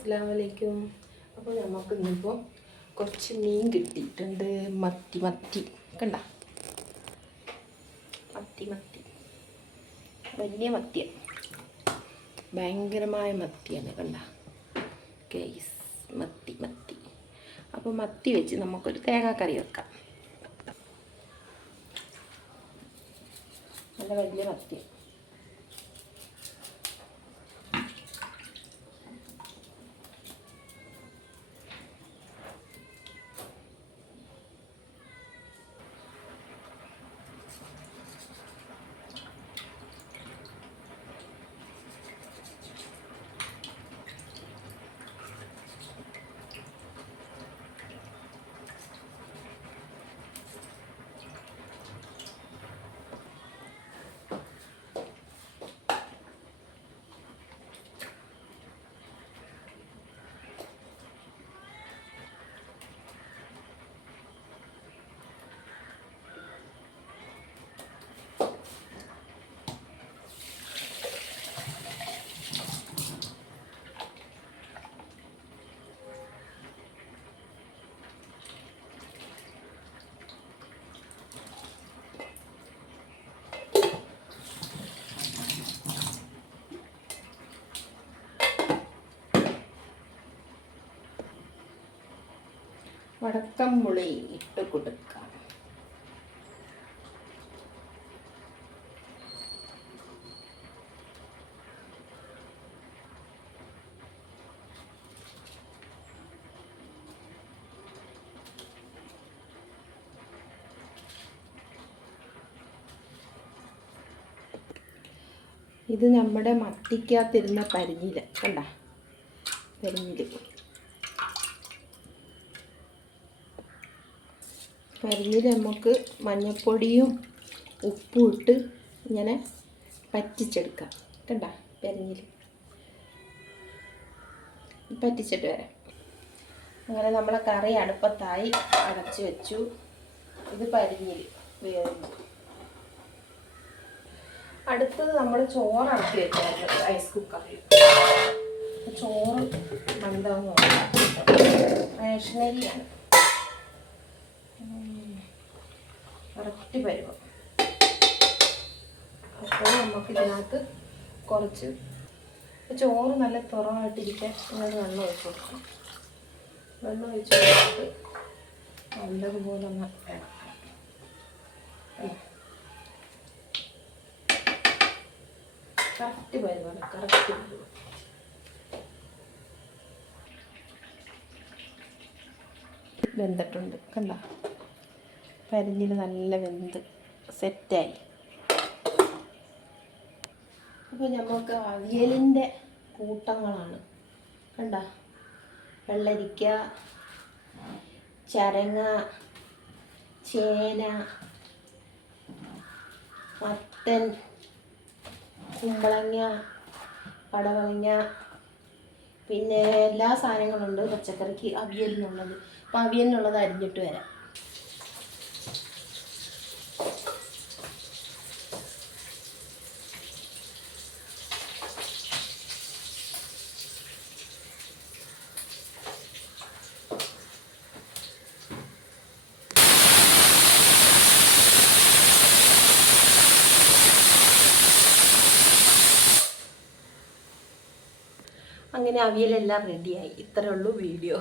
അസ്സലാമു അലൈക്കും. അപ്പോൾ നമുക്ക് ഇന്നിപ്പോൾ കുറച്ച് മീൻ കിട്ടിയിട്ടുണ്ട്. മത്തി കണ്ട, മത്തി വലിയ മത്തിയാണ്, ഭയങ്കരമായ മത്തിയാണ് കണ്ട കേസ്. മത്തി അപ്പോൾ മത്തി വെച്ച് നമുക്കൊരു തേങ്ങാക്കറി വെക്കാം. നല്ല വലിയ മത്തിയാണ്. വടക്കംപുളി ഇട്ട് കൊടുക്കാം. ഇത് നമ്മുടെ മത്തിക്കകത്തിരുന്ന പരിഞ്ഞില് കണ്ട, പരിഞ്ഞില് നമുക്ക് മഞ്ഞൾപ്പൊടിയും ഉപ്പും ഇട്ട് ഇങ്ങനെ പറ്റിച്ചെടുക്കാം. കണ്ട, പരിഞ്ഞിൽ പറ്റിച്ചിട്ട് വരാം. അങ്ങനെ നമ്മളെ കറി അടുപ്പത്തായി അടച്ച് വെച്ചു. ഇത് പരിഞ്ഞിൽ വേവുന്നു. അടുത്തത് നമ്മൾ ചോറ് ഇറക്കി വെച്ചായിരുന്നു റൈസ് കുക്കറിൽ. ചോറ് മന്ദാന്ന് നോക്കാം. റേഷനരിയാണ്, കറക്റ്റ് പരുവം. അപ്പോൾ നമുക്ക് ഇതിനകത്ത് കുറച്ച് ചോറ് നല്ല തുറവായിട്ടിരിക്കാൻ ഇങ്ങനെ വെള്ളം ഒഴിച്ച് കൊടുക്കണം. വെള്ളം ഒഴിച്ച് കൊടുത്തിട്ട് നല്ലതുപോലെ ഒന്ന് ഇളക്കണം. കറക്റ്റ് പരുവാണ്, കറക്റ്റ് പരുവം. വെന്തിട്ടുണ്ട് കണ്ട, പരിഞ്ഞിൽ നല്ല വെന്ത് സെറ്റായി. അപ്പോൾ നമുക്ക് അവിയലിൻ്റെ കൂട്ടങ്ങളാണ് കണ്ട, വെള്ളരിക്ക, ചരങ്ങ, ചേന, മത്തൻ, കുമ്പളങ്ങ, പടവലങ്ങ, പിന്നെ എല്ലാ സാധനങ്ങളുണ്ട് പച്ചക്കറിക്ക് അവിയലിനുള്ളത്. അപ്പോൾ അവിയലിനുള്ളത് അരിഞ്ഞിട്ട് വരാം. അങ്ങനെ അവിയലെല്ലാം റെഡിയായി. ഇത്രയേ ഉള്ളൂ വീഡിയോ.